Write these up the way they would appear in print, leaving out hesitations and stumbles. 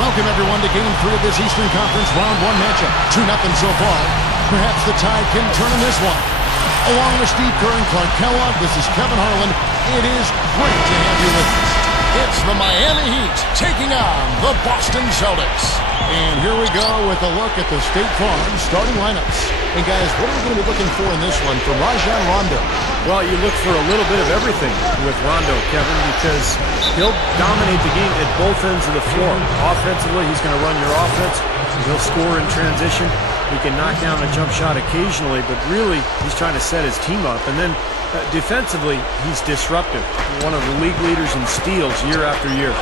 Welcome, everyone, to Game 3 of this Eastern Conference Round 1 matchup. 2-0 so far. Perhaps the Tide can turn in this one. Along with Steve Kerr and Clark Kellogg, this is Kevin Harlan. It is great to have you with us. It's the Miami Heat taking on the Boston Celtics. And here we go with a look at the State Farm starting lineups. And guys, what are we going to be looking for in this one from Rajon Rondo? Well, you look for a little bit of everything with Rondo, Kevin, because he'll dominate the game at both ends of the floor. Offensively, he's going to run your offense. He'll score in transition. He can knock down a jump shot occasionally, but really, he's trying to set his team up. And then defensively, he's disruptive. One of the league leaders in steals year after year.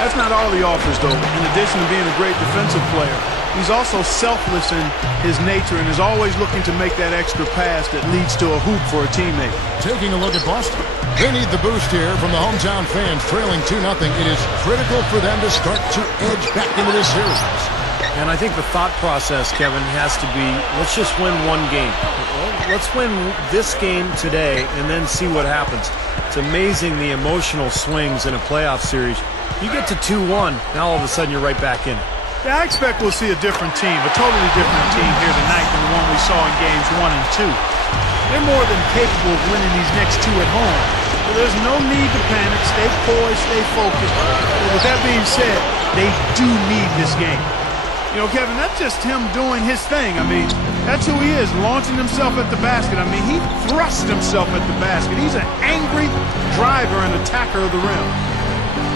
That's not all he offers, though. In addition to being a great defensive player, he's also selfless in his nature and is always looking to make that extra pass that leads to a hoop for a teammate. Taking a look at Boston. They need the boost here from the hometown fans, trailing 2-0. It is critical for them to start to edge back into this series. And I think the thought process, Kevin, has to be, let's just win one game. Let's win this game today and then see what happens. It's amazing the emotional swings in a playoff series. You get to 2-1, now all of a sudden you're right back in. Yeah, I expect we'll see a different team, a totally different team here tonight than the one we saw in games 1 and 2. They're more than capable of winning these next two at home. So there's no need to panic. Stay poised, stay focused. But with that being said, they do need this game. You know, Kevin, that's just him doing his thing. I mean, that's who he is, launching himself at the basket. I mean, he thrusts himself at the basket. He's an angry driver and attacker of the rim.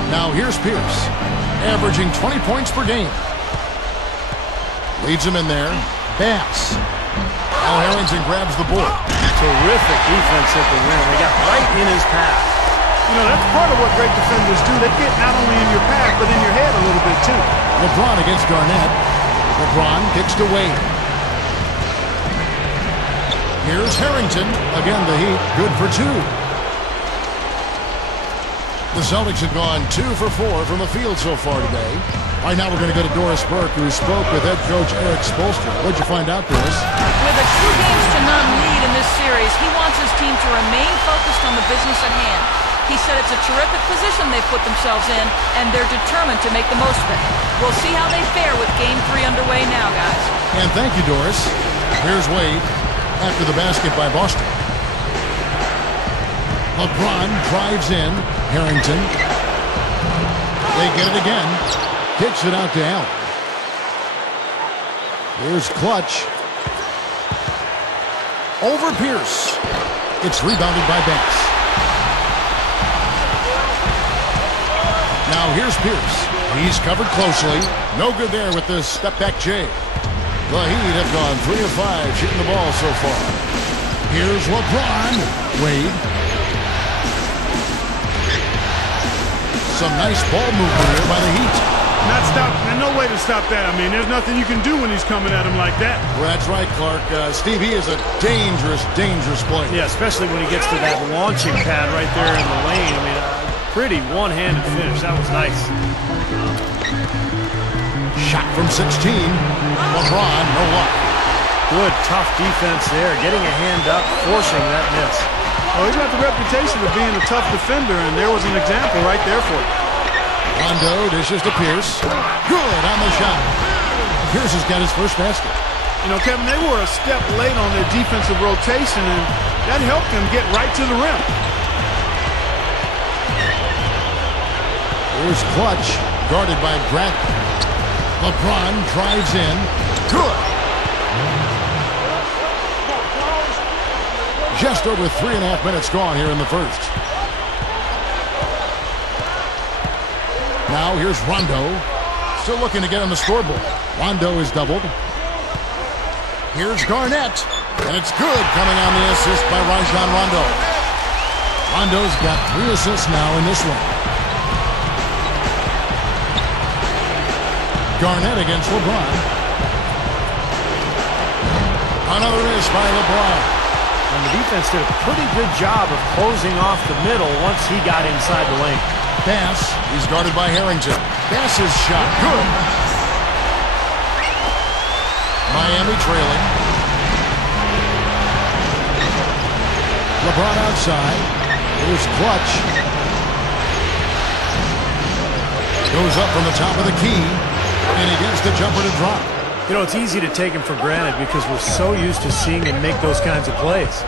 Now here's Pierce, averaging 20 points per game. Leads him in there. Bass. Now Harrington grabs the board. Terrific defense at the rim. They got right in his path. You know, that's part of what great defenders do. They get not only in your path, but in your head a little bit, too. LeBron against Garnett. LeBron kicks to Wade. Here's Harrington. Again, the Heat, good for two. The Celtics have gone 2 for 4 from the field so far today. All right, now we're going to go to Doris Burke, who spoke with head coach Eric Spoelstra. What'd you find out, Doris? With a 2-0 lead in this series, he wants his team to remain focused on the business at hand. He said it's a terrific position they've put themselves in, and they're determined to make the most of it. We'll see how they fare with Game 3 underway now, guys. And thank you, Doris. Here's Wade after the basket by Boston. LeBron drives in. Harrington. They get it again. Kicks it out to Allen. Here's Clutch. Over Pierce. It's rebounded by Banks. Now here's Pierce. He's covered closely. No good there with the step-back J. The Heat have gone 3 of 5 shooting the ball so far. Here's LeBron. Wade. Some nice ball movement here by the Heat. There's no way to stop that. I mean, there's nothing you can do when he's coming at him like that. Well, that's right, Clark. Steve, he is a dangerous, dangerous player. Yeah, especially when he gets to that launching pad right there in the lane. I mean, pretty one-handed finish. That was nice. Shot from 16. LeBron, no luck. Good, tough defense there. Getting a hand up, forcing that miss. Oh, he's got the reputation of being a tough defender, and there was an example right there for him. Rondo dishes to Pierce. Good on the shot. Pierce has got his first basket. You know, Kevin, they were a step late on their defensive rotation, and that helped them get right to the rim. Here's Clutch, guarded by Bradley. LeBron drives in. Good. Just over 3.5 minutes gone here in the first. Now here's Rondo. Still looking to get on the scoreboard. Rondo is doubled. Here's Garnett. And it's good coming on the assist by Rajon Rondo. Rondo's got 3 assists now in this one. Garnett against LeBron. Another miss by LeBron. And the defense did a pretty good job of closing off the middle once he got inside the lane. Bass, he's guarded by Harrington. Bass's shot, good. Miami trailing. LeBron outside. Here's Clutch. Goes up from the top of the key. And he gets the jumper to drop. You know, it's easy to take him for granted because we're so used to seeing him make those kinds of plays.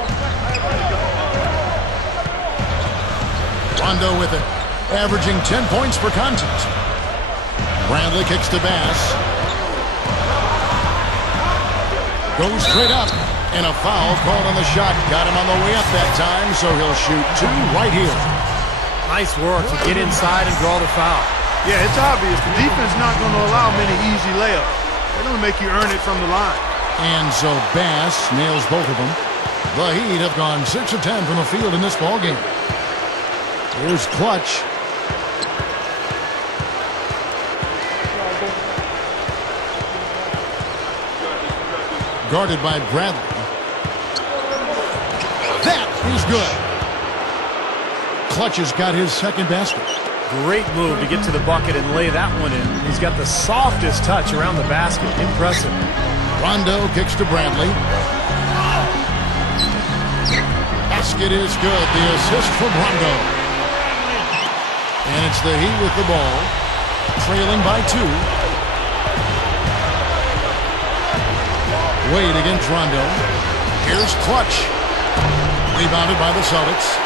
Rondo with it, averaging 10 points per contest. Bradley kicks to Bass. Goes straight up, and a foul called on the shot. Got him on the way up that time, so he'll shoot 2 right here. Nice work to get inside and draw the foul. Yeah, it's obvious. The defense is not going to allow many easy layups. They're going to make you earn it from the line. And so Bass nails both of them. The Heat have gone 6 of 10 from the field in this ballgame. Here's Clutch. Guarded by Bradley. That is good. Clutch has got his second basket. Great move to get to the bucket and lay that one in. He's got the softest touch around the basket. Impressive. Rondo kicks to Bradley. Basket is good. The assist from Rondo. And it's the Heat with the ball. Trailing by 2. Wade against Rondo. Here's Clutch. Rebounded by the Celtics.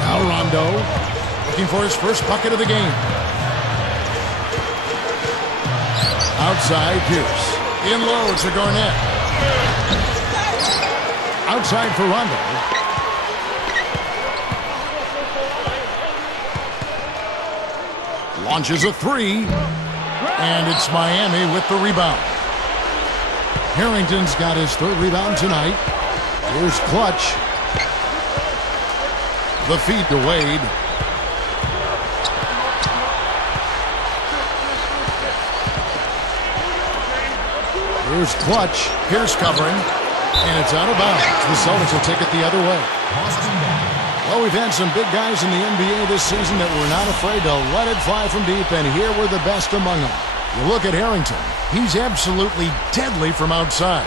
Now Rondo looking for his first bucket of the game. Outside Pierce. In low to Garnett. Outside for Rondo. Launches a 3. And it's Miami with the rebound. Harrington's got his 3rd rebound tonight. Here's Clutch. The feed to Wade. Here's Clutch. Pierce covering. And it's out of bounds. The Celtics will take it the other way. Well, we've had some big guys in the NBA this season that were not afraid to let it fly from deep, and here were the best among them. You look at Harrington. He's absolutely deadly from outside.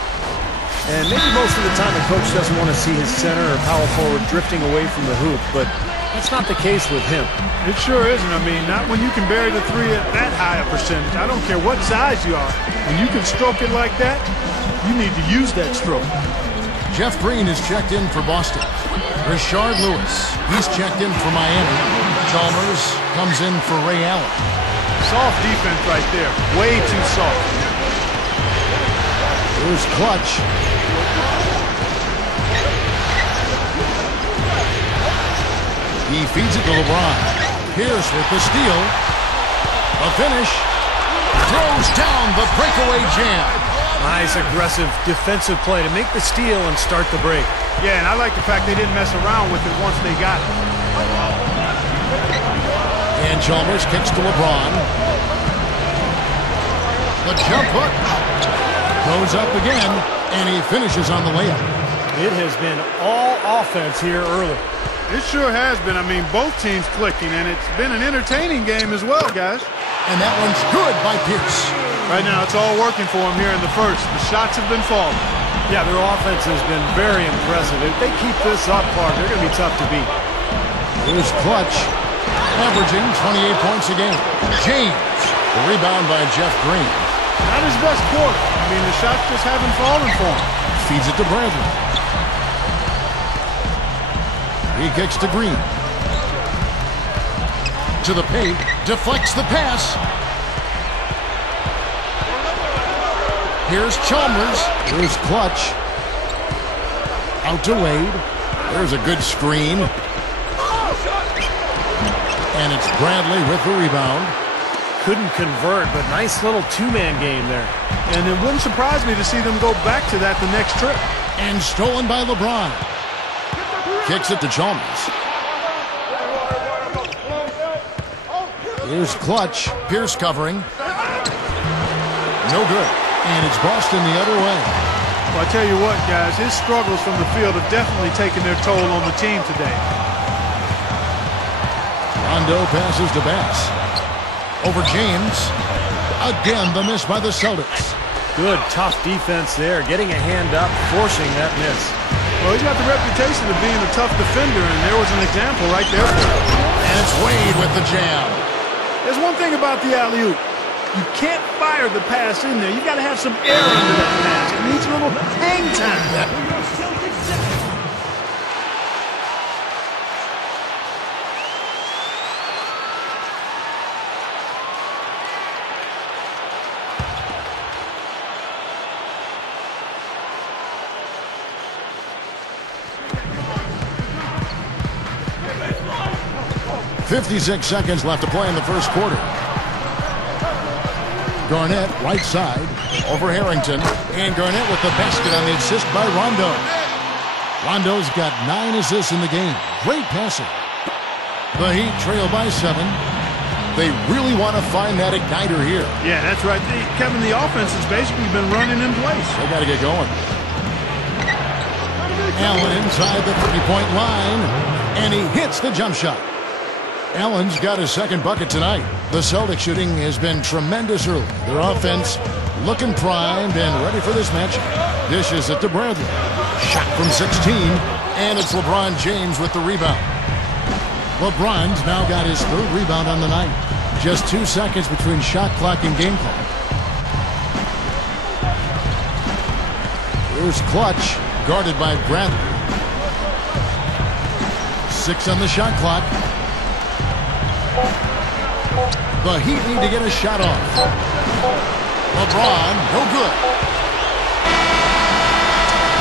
And maybe most of the time the coach doesn't want to see his center or power forward drifting away from the hoop, but that's not the case with him. It sure isn't. I mean, not when you can bury the 3 at that high a percentage. I don't care what size you are. When you can stroke it like that, you need to use that stroke. Jeff Green is checked in for Boston. Rashard Lewis, he's checked in for Miami. Chalmers comes in for Ray Allen. Soft defense right there. Way too soft. Here's Clutch. He feeds it to LeBron. Pierce with the steal. A finish. Throws down the breakaway jam. Nice aggressive defensive play to make the steal and start the break. Yeah, and I like the fact they didn't mess around with it once they got it. And Chalmers kicks to LeBron. The jump hook goes up again, and he finishes on the layup. It has been all offense here early. It sure has been. I mean, both teams clicking, and it's been an entertaining game as well, guys. And that one's good by Pierce. Right now, it's all working for him here in the first. The shots have been falling. Yeah, their offense has been very impressive. If they keep this up, Clark, they're going to be tough to beat. Here's Clutch, averaging 28 points a game. James, the rebound by Jeff Green. Not his best quarter. I mean, the shots just haven't fallen for him. Feeds it to Bradley. He kicks to Green. To the paint, deflects the pass. Here's Chalmers. Here's Clutch. Out to Wade. There's a good screen. And it's Bradley with the rebound. Couldn't convert, but nice little two-man game there. And it wouldn't surprise me to see them go back to that the next trip. And stolen by LeBron. Kicks it to Chalmers. Here's Clutch. Pierce covering. No good. And it's Boston the other way. Well, I tell you what, guys, his struggles from the field have definitely taken their toll on the team today. Rondo passes to Bass. Over James. Again, the miss by the Celtics. Good, tough defense there. Getting a hand up, forcing that miss. Well, he's got the reputation of being a tough defender, and there was an example right there for him. And it's Wade with the jam. There's one thing about the alley-oop. You can't fire the pass in there. You got to have some air under that pass. It needs a little hang time. .56 seconds left to play in the first quarter. Garnett, right side, over Harrington. And Garnett with the basket on the assist by Rondo. Rondo's got 9 assists in the game. Great passing. The Heat trail by 7. They really want to find that igniter here. Yeah, that's right. Kevin, the offense has basically been running in place. They got to get going. Allen inside the 3-point line. And he hits the jump shot. Allen's got his second bucket tonight. The Celtics shooting has been tremendous early. Their offense looking primed and ready for this matchup. Dishes it to Bradley. Shot from 16, and it's LeBron James with the rebound. LeBron's now got his 3rd rebound on the night. Just 2 seconds between shot clock and game clock. Here's Clutch, guarded by Bradley. 6 on the shot clock. The Heat need to get a shot off. LeBron, no good.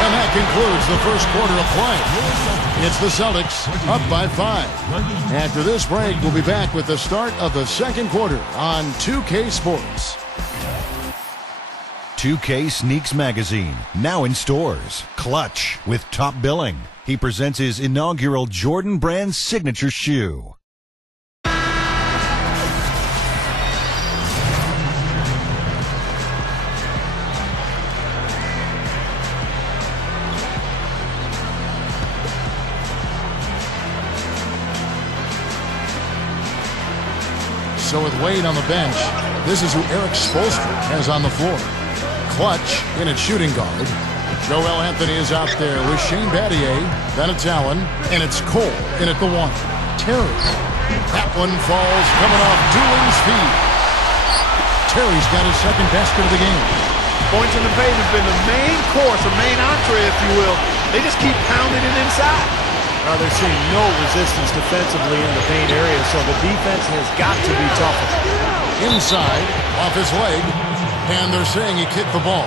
And that concludes the first quarter of play. It's the Celtics up by 5. After this break, we'll be back with the start of the second quarter on 2K Sports. 2K Sneaks Magazine, now in stores. Clutch with top billing. He presents his inaugural Jordan Brand signature shoe. So with Wade on the bench, this is who Eric Spoelstra has on the floor. Clutch in at shooting guard. Joel Anthony is out there with Shane Battier. Then it's Allen, and it's Cole in at the 1. Terry. That one falls coming off Dooling's feet. Terry's got his second basket of the game. Points in the paint has been the main course, a main entree, if you will. They just keep pounding it inside. They're seeing no resistance defensively in the paint area, so the defense has got to be tougher. Inside, off his leg, and they're saying he kicked the ball.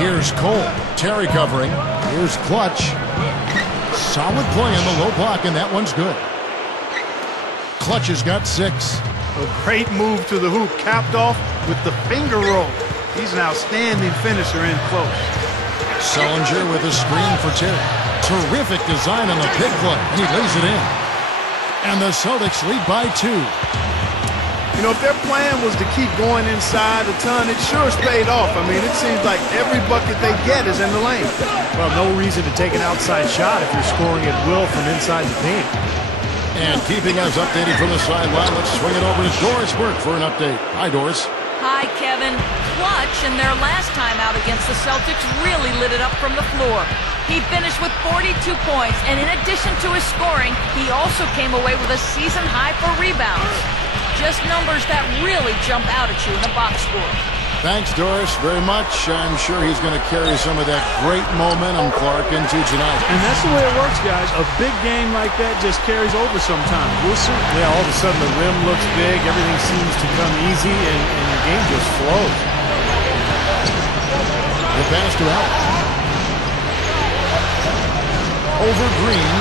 Here's Cole. Terry covering. Here's Clutch. Solid play in the low block, and that one's good. Clutch has got 6. A great move to the hoop, capped off with the finger roll. He's an outstanding finisher in close. Sullinger with a screen for Terry. Terrific design on the pick play, and he lays it in. And the Celtics lead by 2. You know, if their plan was to keep going inside a ton, it sure has paid off. I mean, it seems like every bucket they get is in the lane. Well, no reason to take an outside shot if you're scoring at will from inside the paint. And keeping us updated from the sideline, let's swing it over to Doris Burke for an update. Hi, Doris. Hi, Kevin. Clutch, in their last time out against the Celtics, really lit it up from the floor. He finished with 42 points, and in addition to his scoring, he also came away with a season high for rebounds. Just numbers that really jump out at you in a box score. Thanks, Doris, very much. I'm sure he's going to carry some of that great momentum, Clark, into tonight. And that's the way it works, guys. A big game like that just carries over sometimes. We'll see. Yeah, all of a sudden the rim looks big, everything seems to come easy, and your game just flows. The pass to Allen. Over Green.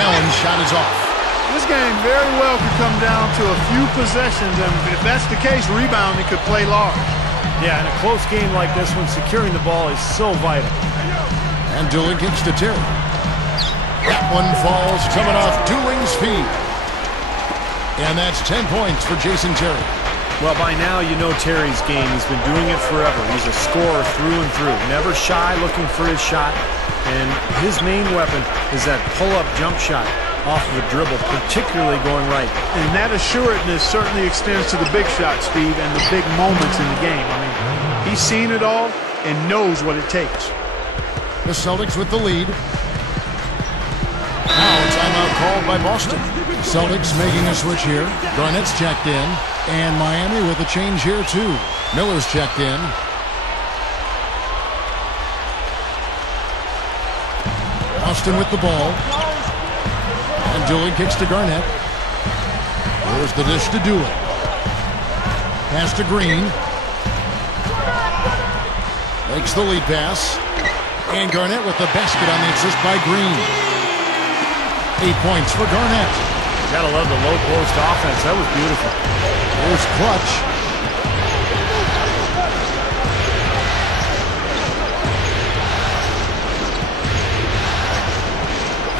Allen's shot is off. This game very well could come down to a few possessions, and if that's the case, rebounding could play large. Yeah, in a close game like this one, securing the ball is so vital. And Dooling kicks to Terry. That one falls coming off Dooling's feet. And that's 10 points for Jason Terry. Well, by now you know Terry's game. He's been doing it forever. He's a scorer through and through. Never shy looking for his shot. And his main weapon is that pull-up jump shot. off of a dribble, particularly going right. And that assuredness certainly extends to the big shot, Steve, and the big moments in the game. I mean, he's seen it all and knows what it takes. The Celtics with the lead. Now a timeout called by Boston. Celtics making a switch here. Garnett's checked in. And Miami with a change here too. Miller's checked in. Boston with the ball. And Dooley kicks to Garnett. There's the dish to Dooley. Pass to Green. Makes the lead pass. And Garnett with the basket on the assist by Green. 8 points for Garnett. Gotta love the low post offense. That was beautiful. Here's Clutch.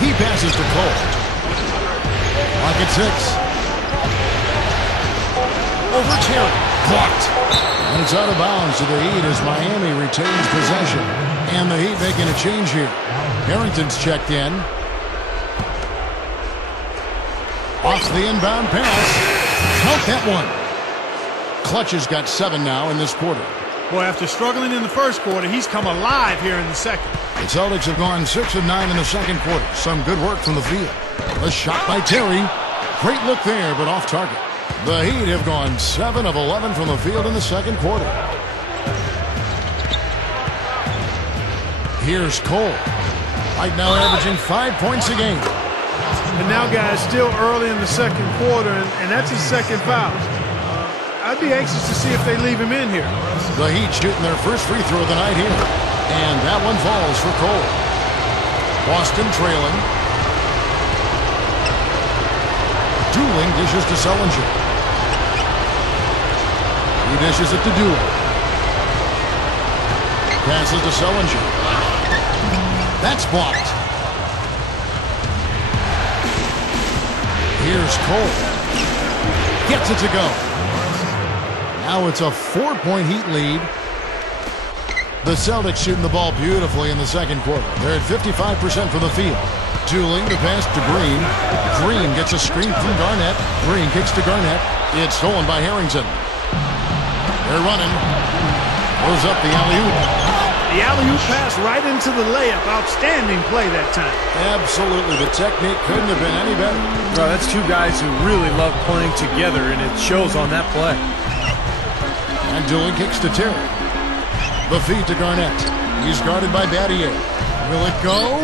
He passes to Cole. Lock at 6. Over Terry. Blocked. And it's out of bounds to the Heat as Miami retains possession. And the Heat making a change here. Harrington's checked in. Off the inbound pass. Count that one. Clutch has got 7 now in this quarter. Boy, after struggling in the first quarter, he's come alive here in the second. The Celtics have gone 6 of 9 in the second quarter. Some good work from the field. A shot by Terry. Great look there, but off target. The Heat have gone 7 of 11 from the field in the second quarter. Here's Cole. Right now averaging 5 points a game. And now, guys, still early in the second quarter, and that's his second foul. I'd be anxious to see if they leave him in here. The Heat shooting their first free throw of the night here. And that one falls for Cole. Boston trailing. Dooling dishes to Sullinger. He dishes it to Dooling. Passes to Sullinger. That's blocked. Here's Cole. Gets it to go. Now it's a 4-point Heat lead. The Celtics shooting the ball beautifully in the second quarter. They're at 55% from the field. Dooling the pass to Green. Green gets a screen from Garnett. Green kicks to Garnett. It's stolen by Harrington. They're running. Goes up the alley-oop. The alley-oop pass right into the layup. Outstanding play that time. Absolutely. The technique couldn't have been any better. Well, that's two guys who really love playing together, and it shows on that play. And Dooling kicks to Terry. The feed to Garnett. He's guarded by Battier. Will it go?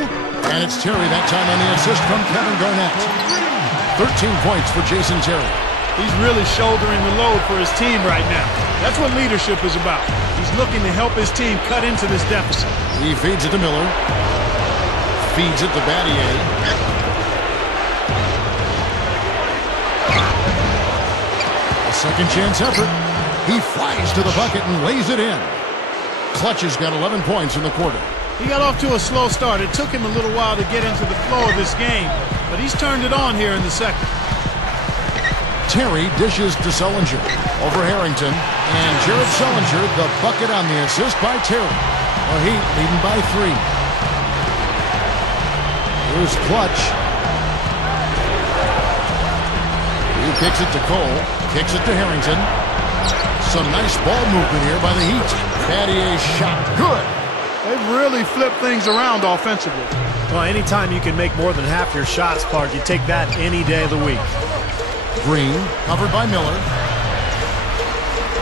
And it's Terry that time on the assist from Kevin Garnett. 13 points for Jason Terry. He's really shouldering the load for his team right now. That's what leadership is about. He's looking to help his team cut into this deficit. He feeds it to Miller. Feeds it to Battier. A second chance effort. He flies to the bucket and lays it in. Clutch has got 11 points in the quarter. He got off to a slow start. It took him a little while to get into the flow of this game, but he's turned it on here in the second. Terry dishes to Sullinger. Over Harrington. And Jared Sullinger, the bucket on the assist by Terry. The Heat leading by 3. Here's Clutch. He kicks it to Cole. Kicks it to Harrington. Some nice ball movement here by the Heat. Battier's shot. Good. They've really flipped things around offensively. Well, anytime you can make more than half your shots, Clark, you take that any day of the week. Green, covered by Miller.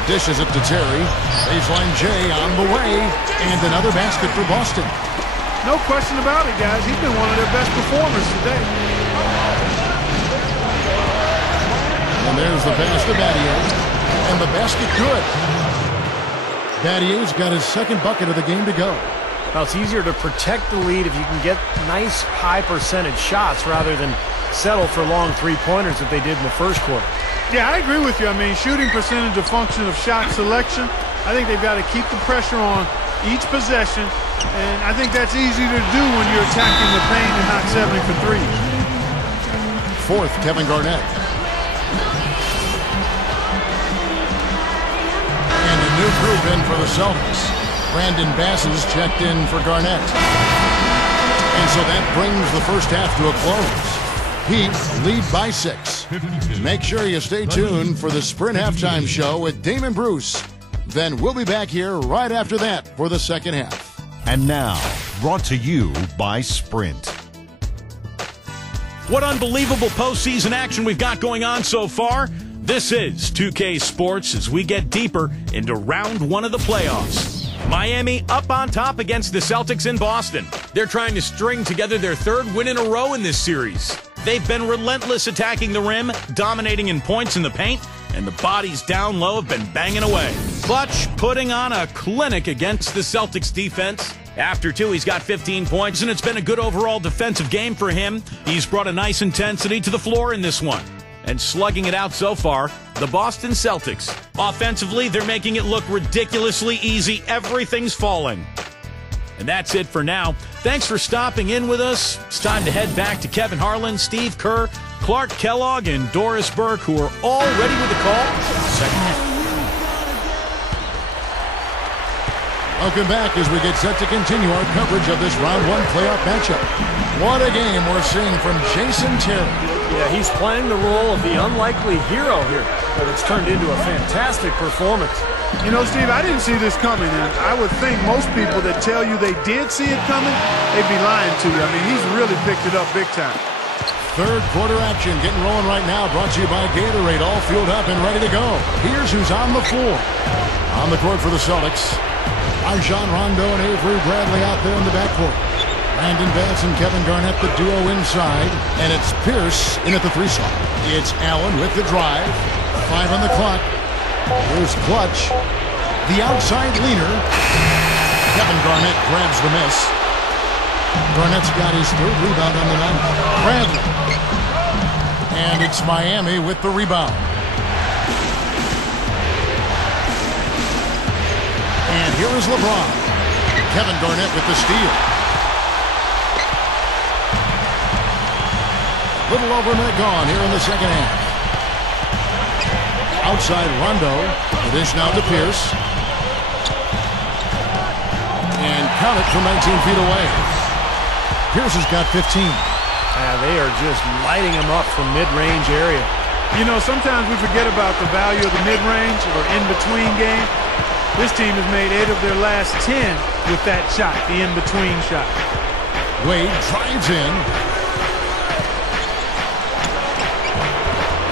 Dishes it to Terry. Baseline J on the way. And another basket for Boston. No question about it, guys. He's been one of their best performers today. And there's the pass to Battier. And the basket good. Battier's got his second bucket of the game to go. Well, it's easier to protect the lead if you can get nice high percentage shots rather than settle for long three-pointers that they did in the first quarter. Yeah, I agree with you. I mean, shooting percentage a function of shot selection. I think they've got to keep the pressure on each possession, and I think that's easy to do when you're attacking the paint and not settling for threes. Fourth, Kevin Garnett. And a new group in for the Celtics. Brandon Bass is checked in for Garnett. And so that brings the first half to a close. Heat lead by 6. Make sure you stay tuned for the Sprint Halftime Show with Damon Bruce. Then we'll be back here right after that for the second half. And now, brought to you by Sprint. What unbelievable postseason action we've got going on so far. This is 2K Sports as we get deeper into round 1 of the playoffs. Miami up on top against the Celtics in Boston. They're trying to string together their 3rd win in a row in this series. They've been relentless attacking the rim, dominating in points in the paint, and the bodies down low have been banging away. Butch putting on a clinic against the Celtics defense. After 2, he's got 15 points, and it's been a good overall defensive game for him. He's brought a nice intensity to the floor in this one. And slugging it out so far, the Boston Celtics. Offensively, they're making it look ridiculously easy. Everything's falling. And that's it for now. Thanks for stopping in with us. It's time to head back to Kevin Harlan, Steve Kerr, Clark Kellogg, and Doris Burke, who are all ready with the call for the second half. Welcome back as we get set to continue our coverage of this round 1 playoff matchup. What a game we're seeing from Jason Terry. Yeah, he's playing the role of the unlikely hero here, but it's turned into a fantastic performance. You know, Steve, I didn't see this coming, and I would think most people that tell you they did see it coming, they'd be lying to you. I mean, he's really picked it up big time. 3rd quarter action getting rolling right now, brought to you by Gatorade, all fueled up and ready to go. Here's who's on the floor. On the court for the Celtics, Rajon Rondo and Avery Bradley out there in the backcourt. Brandon Bass and Kevin Garnett, the duo inside. And it's Pierce in at the 3 slot. It's Allen with the drive. 5 on the clock. Here's Clutch. The outside leaner. Kevin Garnett grabs the miss. Garnett's got his 3rd rebound on the night. Bradley. And it's Miami with the rebound. And here is LeBron. Kevin Garnett with the steal. Little over a minute gone here in the second half. Outside Rondo. The dish now to Pierce. And count it from 19 feet away. Pierce has got 15. They are just lighting him up from mid-range area. You know, sometimes we forget about the value of the mid-range or in-between game. This team has made 8 of their last 10 with that shot, the in-between shot. Wade drives in.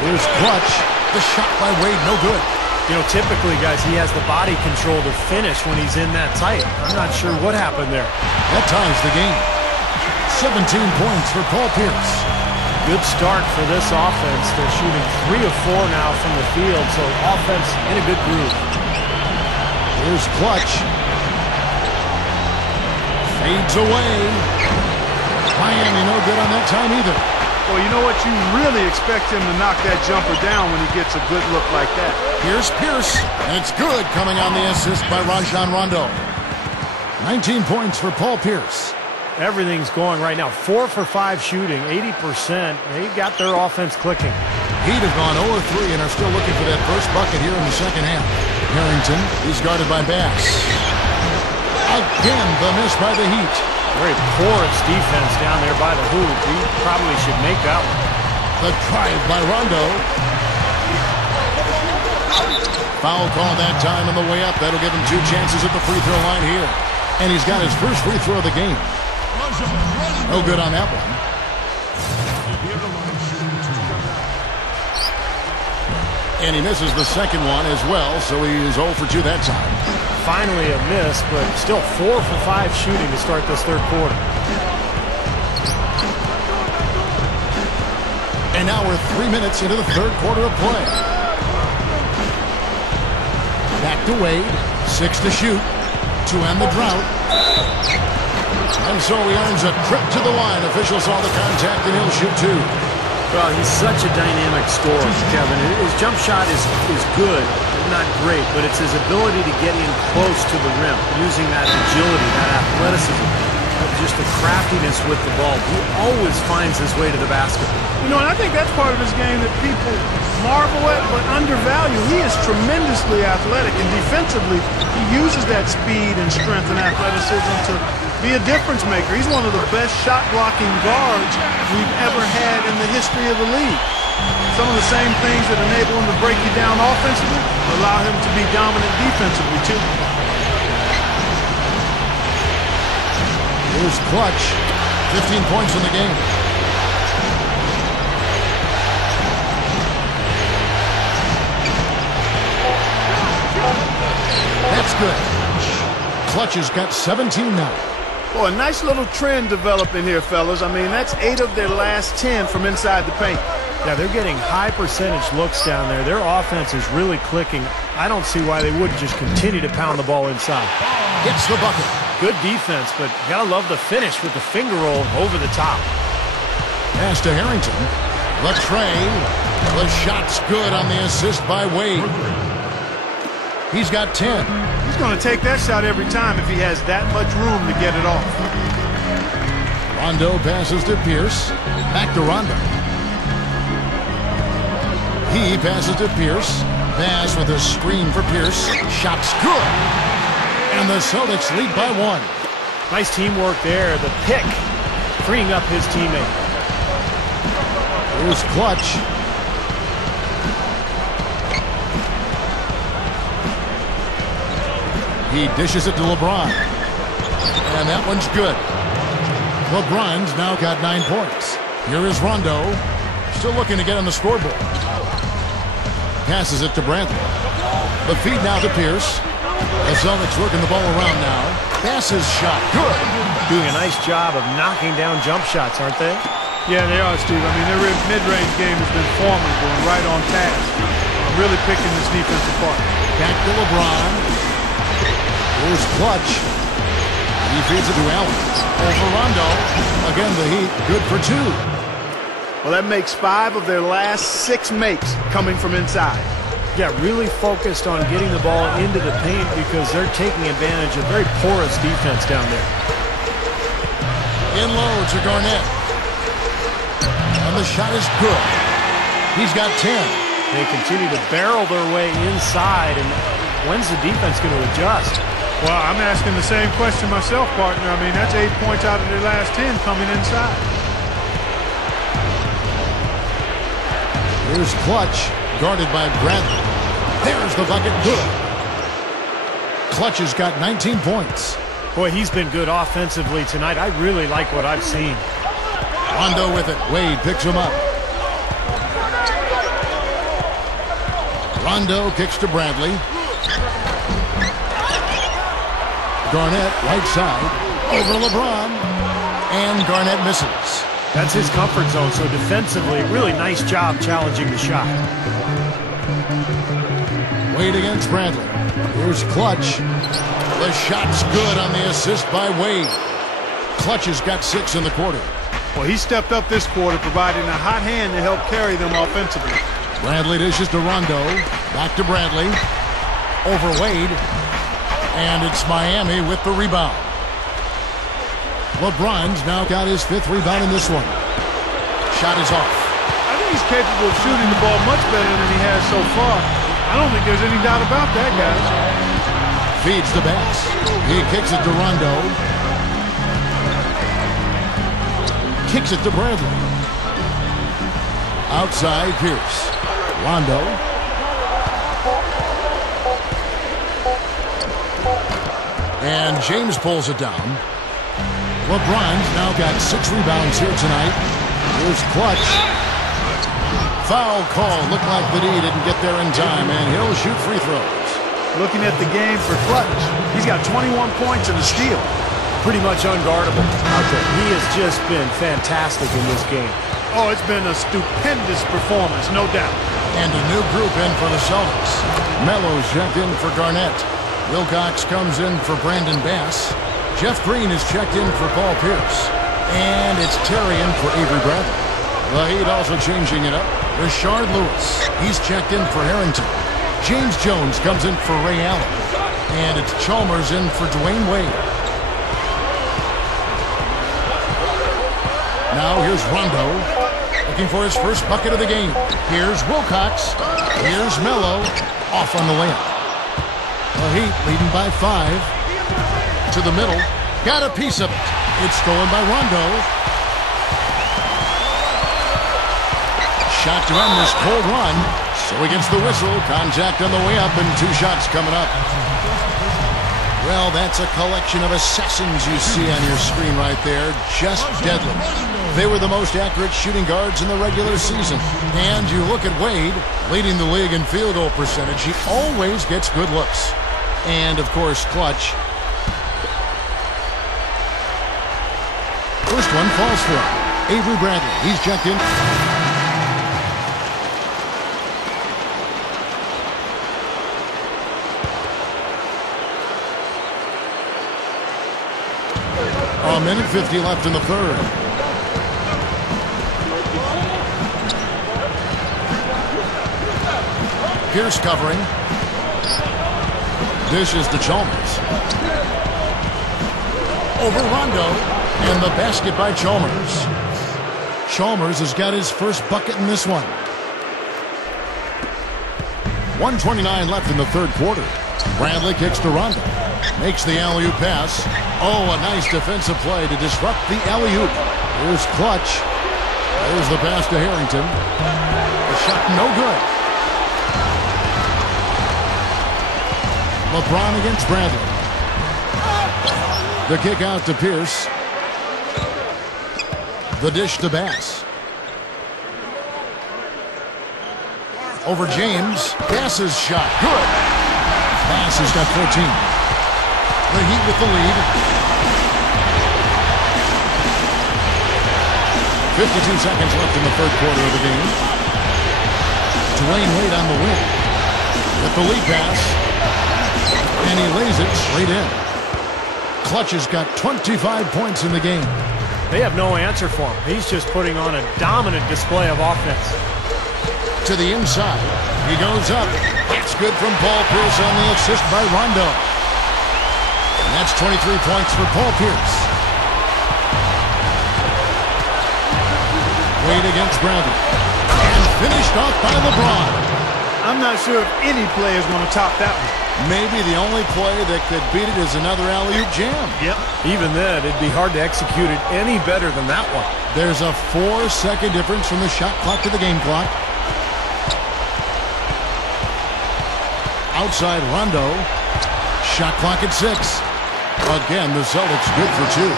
Here's Clutch. The shot by Wade, no good. You know, typically, guys, he has the body control to finish when he's in that tight. I'm not sure what happened there. That ties the game. 17 points for Paul Pierce. Good start for this offense. They're shooting 3 of 4 now from the field, so offense in a good groove. Here's Clutch. Fades away. Miami no good on that time either. Well, you know what? You really expect him to knock that jumper down when he gets a good look like that. Here's Pierce. And it's good coming on the assist by Rajon Rondo. 19 points for Paul Pierce. Everything's going right now. 4 for 5 shooting, 80%. They've got their offense clicking. Heat have gone 0-3 and are still looking for that first bucket here in the second half. Harrington, he's guarded by Bass. Again, the miss by the Heat. Very porous defense down there by the hoop. He probably should make that one. The drive by Rondo. Foul call that time on the way up. That'll give him 2 chances at the free throw line here. And he's got his first free throw of the game. No good on that one. And he misses the second one as well, so he is 0 for 2 that time. Finally a miss, but still 4 for 5 shooting to start this 3rd quarter. And now we're 3 minutes into the 3rd quarter of play. Back to Wade, 6 to shoot to end the drought. And so he earns a trip to the line. Officials saw the contact and he'll shoot 2. Well, he's such a dynamic scorer, Kevin. His jump shot is good, not great, but it's his ability to get in close to the rim, using that agility, that athleticism, just the craftiness with the ball. He always finds his way to the basket. You know, and I think that's part of his game that people marvel at but undervalue. He is tremendously athletic, and defensively, he uses that speed and strength and athleticism to be a difference maker. He's one of the best shot-blocking guards we've ever had in the history of the league. Some of the same things that enable him to break you down offensively allow him to be dominant defensively, too. Here's Clutch. 15 points in the game. That's good. Clutch has got 17 now. Boy, a nice little trend developing here, fellas. I mean, that's 8 of their last 10 from inside the paint. Yeah, they're getting high percentage looks down there. Their offense is really clicking. I don't see why they wouldn't just continue to pound the ball inside. Gets the bucket. Good defense, but you gotta love the finish with the finger roll over the top. Pass to Harrington. The trade. The shot's good on the assist by Wade. He's got 10. He's going to take that shot every time if he has that much room to get it off. Rondo passes to Pierce. Back to Rondo. He passes to Pierce. Pass with a screen for Pierce. Shot's good. And the Celtics lead by 1. Nice teamwork there. The pick freeing up his teammate. Here's Clutch. He dishes it to LeBron. And that one's good. LeBron's now got 9 points. Here is Rondo. Still looking to get on the scoreboard. Passes it to Bradley. The feed now to Pierce. The Celtics working the ball around now. Passes shot. Good. Doing a nice job of knocking down jump shots, aren't they? Yeah, they are, Steve. I mean, their mid-range game has been formidable and right on task. Really picking this defense apart. Back to LeBron. Here's Clutch. He feeds it to Allen. Over Rondo. Again, the Heat good for 2. Well, that makes 5 of their last 6 makes coming from inside. Yeah, really focused on getting the ball into the paint because they're taking advantage of very porous defense down there. In low to Garnett. And the shot is good. He's got 10. They continue to barrel their way inside, and when's the defense going to adjust? Well, I'm asking the same question myself, partner. I mean, that's 8 points out of their last 10 coming inside. Here's Clutch, guarded by Bradley. There's the bucket. Good. Clutch has got 19 points. Boy, he's been good offensively tonight. I really like what I've seen. Rondo with it. Wade picks him up. Rondo kicks to Bradley. Garnett, right side, over LeBron, and Garnett misses. That's his comfort zone, so defensively, really nice job challenging the shot. Wade against Bradley. Here's Clutch. The shot's good on the assist by Wade. Clutch has got 6 in the quarter. Well, he stepped up this quarter, providing a hot hand to help carry them offensively. Bradley dishes to Rondo. Back to Bradley. Over Wade. And it's Miami with the rebound. LeBron's now got his 5th rebound in this one. Shot is off. I think he's capable of shooting the ball much better than he has so far. I don't think there's any doubt about that, guys. Feeds to Bass. He kicks it to Rondo. Kicks it to Bradley. Outside Pierce. Rondo. And James pulls it down. LeBron's now got 6 rebounds here tonight. Here's Clutch. Foul call. Looked like the D didn't get there in time, and he'll shoot free throws. Looking at the game for Clutch, he's got 21 points and a steal. Pretty much unguardable out there. He has just been fantastic in this game. Oh, it's been a stupendous performance, no doubt. And a new group in for the Celtics. Melo's checked in for Garnett. Wilcox comes in for Brandon Bass. Jeff Green is checked in for Paul Pierce. And it's Terry in for Avery Bradley. The Heat also changing it up. Rashard Lewis. He's checked in for Harrington. James Jones comes in for Ray Allen. And it's Chalmers in for Dwayne Wade. Now here's Rondo. Looking for his first bucket of the game. Here's Wilcox. Here's Melo. Off on the layup. The Heat leading by 5. To the middle. Got a piece of it. It's stolen by Rondo. Shot to end this cold run. So he gets the whistle. Contact on the way up and 2 shots coming up. Well, that's a collection of assassins you see on your screen right there. Just deadly. They were the most accurate shooting guards in the regular season. And you look at Wade, leading the league in field goal percentage. He always gets good looks. And, of course, clutch. First one falls for him. Avery Bradley. He's checked in. A minute 50 left in the third. Pierce covering. Dishes to Chalmers. Over Rondo. And the basket by Chalmers. Chalmers has got his first bucket in this one. 1:29 left in the third quarter. Bradley kicks to Rondo. Makes the alley-oop pass. Oh, a nice defensive play to disrupt the alley-oop. Here's Clutch. There's the pass to Harrington. The shot no good. LeBron against Bradley. The kick out to Pierce. The dish to Bass. Over James. Bass's shot. Good. Bass has got 14. The Heat with the lead. 52 seconds left in the third quarter of the game. Dwayne Wade on the wing. With the lead pass. And he lays it straight in. Clutch has got 25 points in the game. They have no answer for him. He's just putting on a dominant display of offense. To the inside. He goes up. It's good from Paul Pierce on the assist by Rondo. And that's 23 points for Paul Pierce. Wade against Bradley. And finished off by LeBron. I'm not sure if any play is going to top that one. Maybe the only play that could beat it is another alley-oop jam. Yep. Even then, it'd be hard to execute it any better than that one. There's a 4-second difference from the shot clock to the game clock. Outside Rondo. Shot clock at 6. Again, the Celtics good for 2.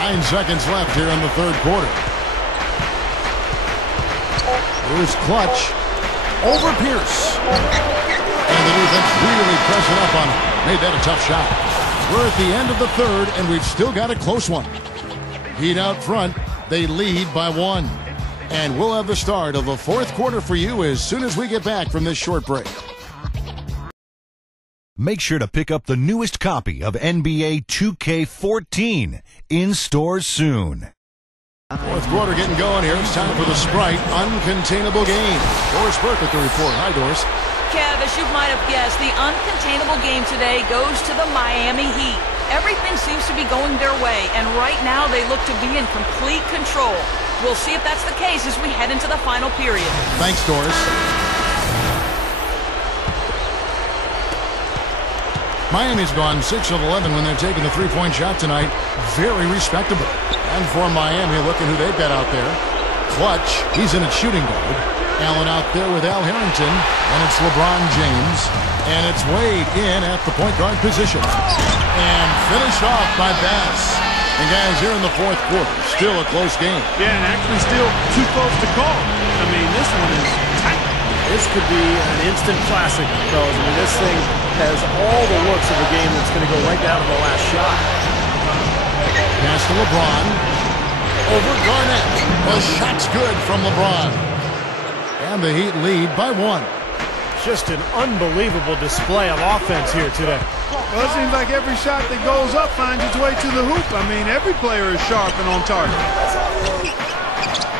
9 seconds left here in the third quarter. Here's Clutch. Over Pierce. And the defense really pressing up on him. Made that a tough shot. We're at the end of the third, and we've still got a close one. Heat out front. They lead by 1. And we'll have the start of the fourth quarter for you as soon as we get back from this short break. Make sure to pick up the newest copy of NBA 2K14 in stores soon. Fourth quarter getting going here. It's time for the Sprite Uncontainable Game. Doris Burke with the report. Hi, Doris. Kev, as you might have guessed, the uncontainable game today goes to the Miami Heat. Everything seems to be going their way, and right now they look to be in complete control. We'll see if that's the case as we head into the final period. Thanks, Doris. Miami's gone 6 of 11 when they're taking the three-point shot tonight. Very respectable. And for Miami, look at who they've got out there. Clutch, he's in at shooting guard. Allen out there with Al Harrington. And it's LeBron James. And it's Wade in at the point guard position. And finished off by Bass. And guys, here in the fourth quarter, still a close game. Yeah, and actually still too close to call. I mean, this one is tight. This could be an instant classic, fellas. I mean, this thing has all the looks of a game that's going to go right down to the last shot. Pass to LeBron. Over Garnett. The shot's good from LeBron. And the Heat lead by 1. Just an unbelievable display of offense here today. Well, it seems like every shot that goes up finds its way to the hoop. I mean, every player is sharp and on target.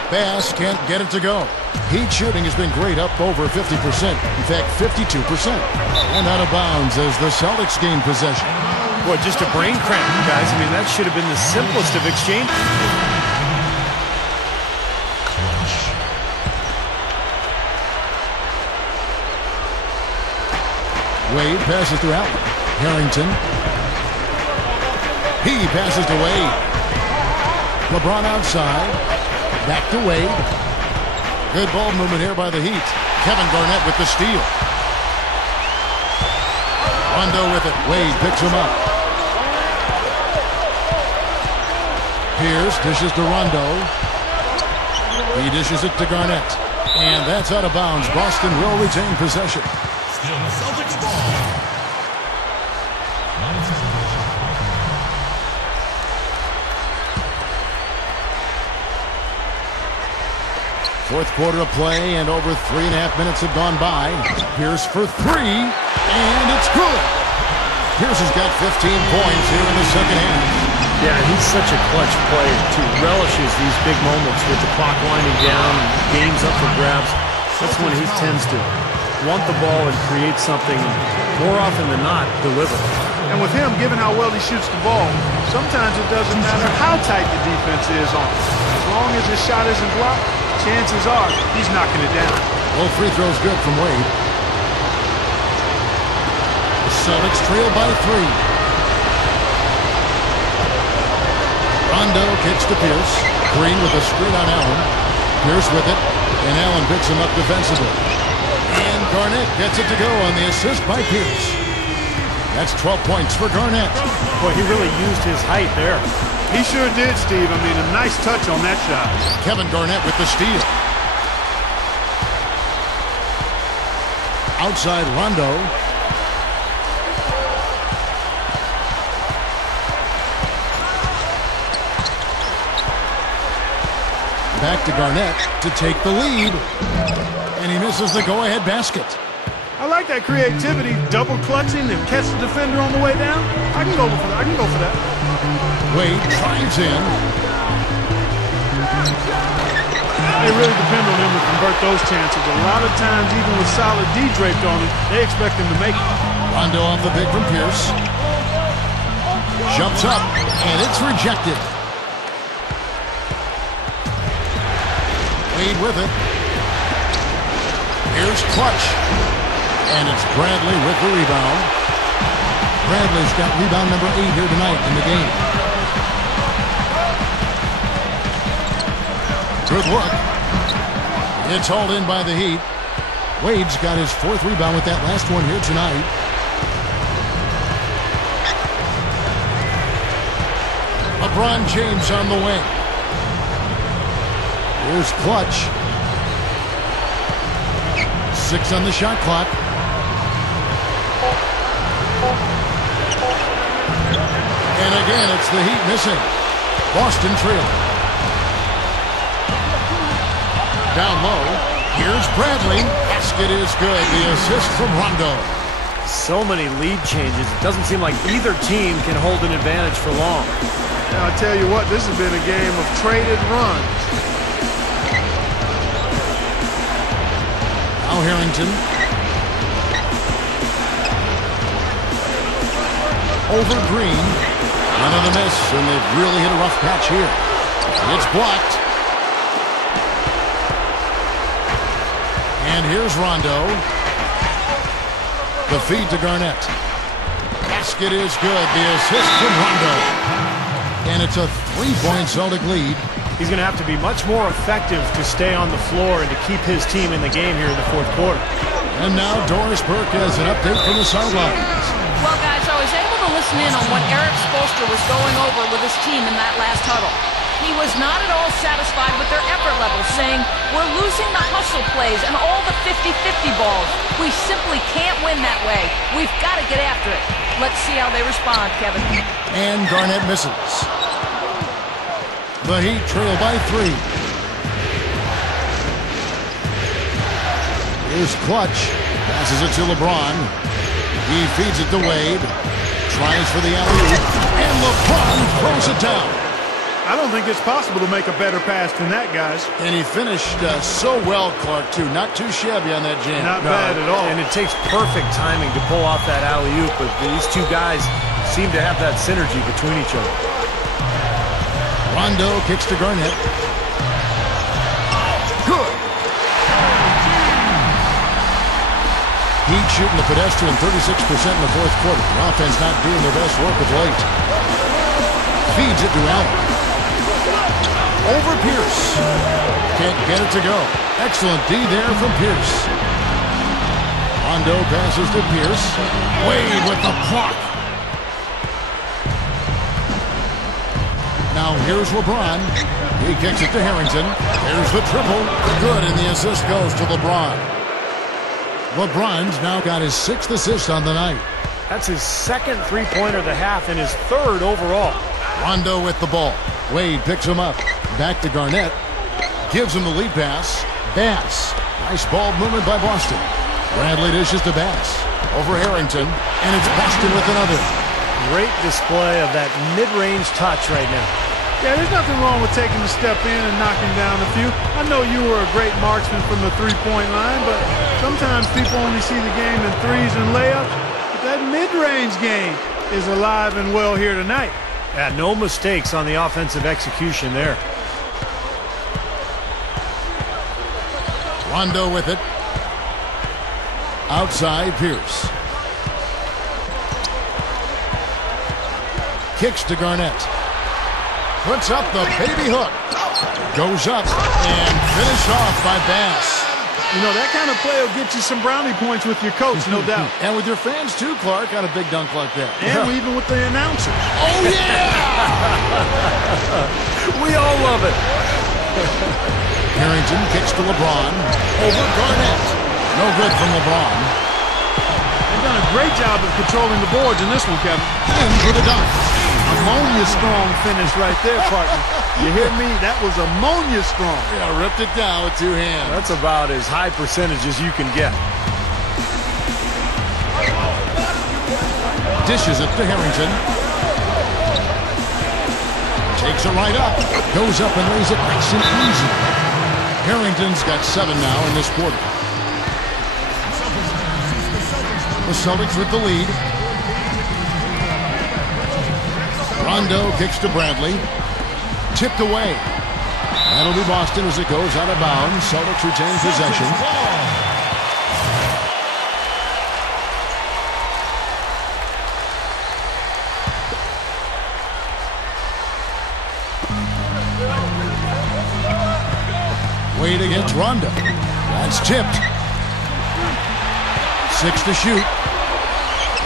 Bass can't get it to go. Heat shooting has been great, up over 50%. In fact, 52%. And out of bounds as the Celtics gain possession. Boy, just a brain cramp, guys. I mean, that should have been the simplest of exchanges. Wade passes to Allen. Harrington. He passes to Wade. LeBron outside. Back to Wade. Good ball movement here by the Heat. Kevin Garnett with the steal. Rondo with it. Wade picks him up. Pierce dishes to Rondo. He dishes it to Garnett. And that's out of bounds. Boston will retain possession. Still Celtics ball. Fourth quarter of play, and over 3.5 minutes have gone by. Pierce for three, and it's good. Pierce has got 15 points here in the second half. Yeah, he's such a clutch player, too. Relishes these big moments with the clock winding down and games up for grabs. That's when he tends to want the ball and create something, and more often than not, deliver. And with him, given how well he shoots the ball, sometimes it doesn't matter how tight the defense is on him. As long as his shot isn't blocked, chances are he's knocking it down. Well, free throw's good from Wade. The Celtics trail by 3. Rondo kicks to Pierce. Green with a screen on Allen. Pierce with it, and Allen picks him up defensively. And Garnett gets it to go on the assist by Pierce. That's 12 points for Garnett. Boy, he really used his height there. He sure did, Steve. I mean, a nice touch on that shot. Kevin Garnett with the steal. Outside Rondo. Back to Garnett to take the lead. And he misses the go-ahead basket. I like that creativity, double clutching and catch the defender on the way down. I can go for that. Wade drives in. They really depend on him to convert those chances. A lot of times, even with solid D draped on him, they expect him to make it. Rondo off the pick from Pierce. Jumps up, and it's rejected. Wade with it. Here's clutch. And it's Bradley with the rebound. Bradley's got rebound number 8 here tonight in the game. Good look. It's hauled in by the Heat. Wade's got his 4th rebound with that last one here tonight. LeBron James on the wing. Here's clutch. 6 on the shot clock. And again, it's the Heat missing. Boston trailing. Down low. Here's Bradley. Basket is good. The assist from Rondo. So many lead changes. It doesn't seem like either team can hold an advantage for long. Now, I tell you what, this has been a game of traded runs. Now Harrington. Over Green. Another miss, and they've really hit a rough patch here. It's blocked. And here's Rondo. The feed to Garnett. Basket is good. The assist from Rondo. And it's a 3-point Celtic lead. He's going to have to be much more effective to stay on the floor and to keep his team in the game here in the fourth quarter. And now Doris Burke has an update from the sidelines. Well, guys, I was able to listen in on what Eric Spoelstra was going over with his team in that last huddle. He was not at all satisfied with their effort level, saying, we're losing the hustle plays and all the 50-50 balls. We simply can't win that way. We've got to get after it. Let's see how they respond, Kevin. And Garnett misses. The Heat trail by 3. Here's clutch. Passes it to LeBron. He feeds it to Wade. Tries for the alley-oop. And LeBron throws it down. I don't think it's possible to make a better pass than that, guys. And he finished so well, Clark, too. Not too shabby on that jam. Not bad at all. And it takes perfect timing to pull off that alley-oop, but these two guys seem to have that synergy between each other. Rondo kicks to Garnett. Good. Heat shooting the pedestrian 36% in the fourth quarter. The offense not doing their best work of late. Feeds it to Allen. Over Pierce. Can't get it to go. Excellent D there from Pierce. Rondo passes to Pierce. Wade with the block. Now here's LeBron. He kicks it to Harrington. Here's the triple. Good, and the assist goes to LeBron. LeBron's now got his 6th assist on the night. That's his 2nd three-pointer of the half and his 3rd overall. Rondo with the ball. Wade picks him up. Back to Garnett. Gives him the lead pass. Bass. Nice ball movement by Boston. Bradley dishes to Bass. Over Harrington. And it's Boston with another. Great display of that mid-range touch right now. Yeah, there's nothing wrong with taking a step in and knocking down a few. I know you were a great marksman from the three-point line, but sometimes people only see the game in threes and layups. But that mid-range game is alive and well here tonight. Yeah, no mistakes on the offensive execution there. Rondo with it. Outside Pierce. Kicks to Garnett. Puts up the baby hook. Goes up and finished off by Bass. You know, that kind of play will get you some brownie points with your coach, no doubt. And with your fans too, Clark, on a big dunk like that. And even with the announcers. Oh, yeah! We all love it. Harrington kicks to LeBron. Over Garnett. No good from LeBron. They've done a great job of controlling the boards in this one, Kevin. In for the dunk. Ammonia strong finish right there, partner. You hear me? That was ammonia strong. Yeah, ripped it down with 2 hands. That's about as high percentage as you can get. Dishes it to Harrington. Takes it right up. Goes up and lays it nice and easy. Harrington's got 7 now in this quarter. The Celtics with the lead. Rondo kicks to Bradley. Tipped away. That'll be Boston as it goes out of bounds. Celtics retain possession. Wade against Rondo. That's tipped. 6 to shoot.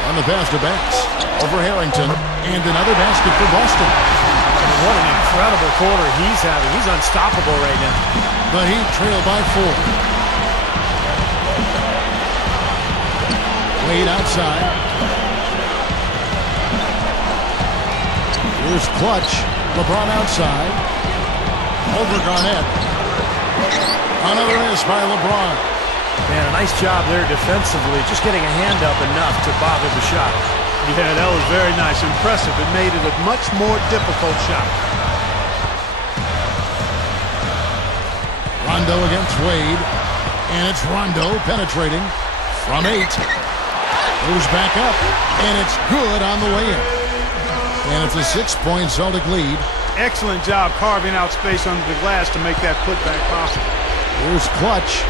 On the pass to Bass. Over Harrington. And another basket for Boston. What an incredible quarter he's having. He's unstoppable right now. The Heat trail by 4. Wade outside. Here's Clutch. LeBron outside. Over Garnett. Another miss by LeBron. Man, a nice job there defensively. Just getting a hand up enough to bother the shot. Yeah, that was very nice. Impressive. It made it a much more difficult shot. Rondo against Wade. And it's Rondo penetrating from 8. Moves back up. And it's good on the way in. And it's a 6-point Celtic lead. Excellent job carving out space under the glass to make that putback possible. Here's Clutch.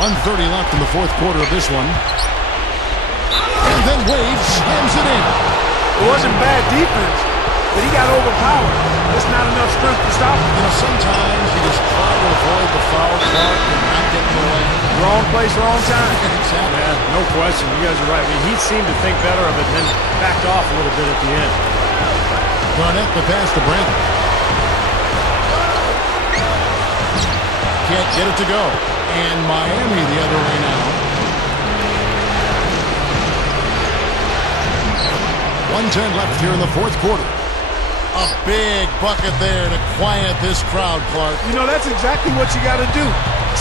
1:30 left in the fourth quarter of this one. And then Wade slams it in. It wasn't bad defense, but he got overpowered. There's not enough strength to stop him. You know, sometimes you just try to avoid the foul clock and not get in the way. Wrong place, wrong time. Exactly. Yeah, no question. You guys are right. I mean, he seemed to think better of it and then backed off a little bit at the end. Garnett the pass to Brandon. Can't get it to go. And Miami the other way now. 1:10 left here in the fourth quarter. A big bucket there to quiet this crowd, Clark. You know, that's exactly what you got to do.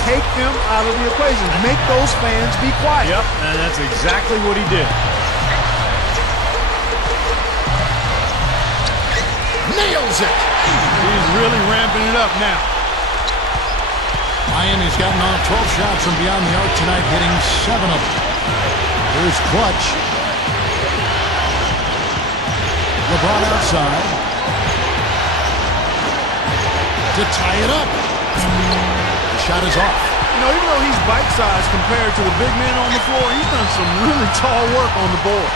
Take them out of the equation. Make those fans be quiet. Yep, and that's exactly what he did. Nails it. He's really ramping it up now. Miami's gotten off 12 shots from beyond the arc tonight, hitting 7 of them. Here's Clutch. LeBron outside. To tie it up. The shot is off. You know, even though he's bite-sized compared to the big men on the floor, he's done some really tall work on the board.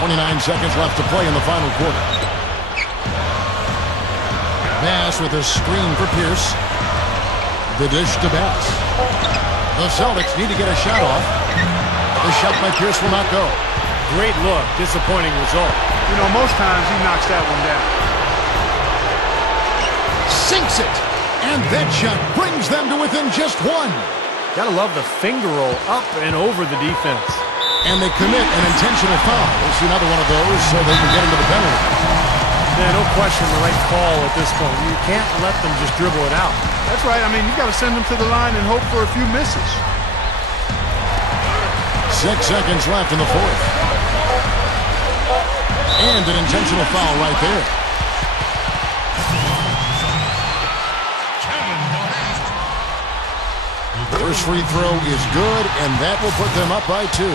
29 seconds left to play in the final quarter. Bass with a screen for Pierce. The dish to Bass. The Celtics need to get a shot off. The shot by Pierce will not go. Great look. Disappointing result. You know, most times he knocks that one down. Sinks it. And that shot brings them to within just one. Gotta love the finger roll up and over the defense. And they commit an intentional foul. We'll see another one of those so they can get into the penalty. Yeah, no question the right call at this point. You can't let them just dribble it out. That's right. I mean, you got to send them to the line and hope for a few misses. 6 seconds left in the fourth. And an intentional foul right there. First free throw is good, and that will put them up by 2.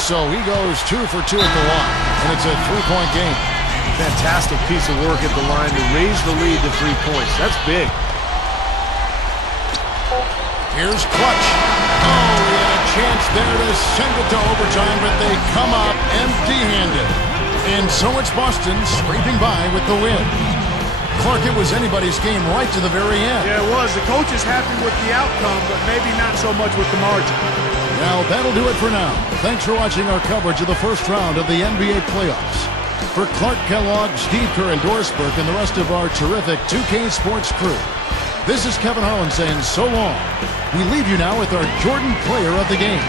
So he goes 2 for 2 at the line, and it's a 3-point game. Fantastic piece of work at the line to raise the lead to 3 points. That's big. Here's Clutch. Oh, he had a chance there to send it to overtime, but they come up empty-handed. And so it's Boston scraping by with the win. Clark, it was anybody's game right to the very end. Yeah, it was. The coach is happy with the outcome, but maybe not so much with the margin. Now, that'll do it for now. Thanks for watching our coverage of the first round of the NBA playoffs. For Clark Kellogg, Steve Kerr, and Doris Burke, and the rest of our terrific 2K Sports crew, this is Kevin Harlan saying so long. We leave you now with our Jordan Player of the Game.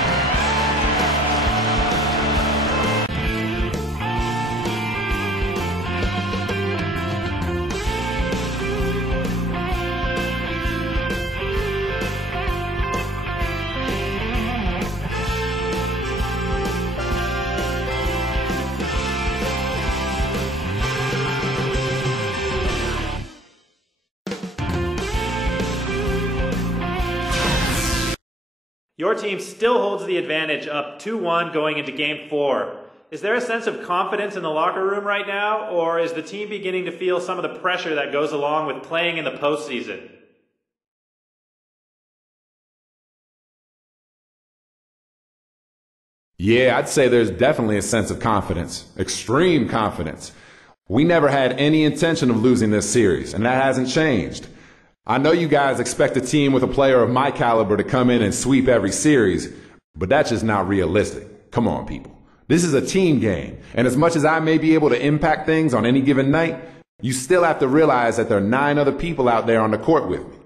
Your team still holds the advantage up 2-1 going into Game 4. Is there a sense of confidence in the locker room right now, or is the team beginning to feel some of the pressure that goes along with playing in the postseason? Yeah, I'd say there's definitely a sense of confidence, extreme confidence. We never had any intention of losing this series, and that hasn't changed. I know you guys expect a team with a player of my caliber to come in and sweep every series, but that's just not realistic. Come on, people. This is a team game, and as much as I may be able to impact things on any given night, you still have to realize that there are 9 other people out there on the court with me.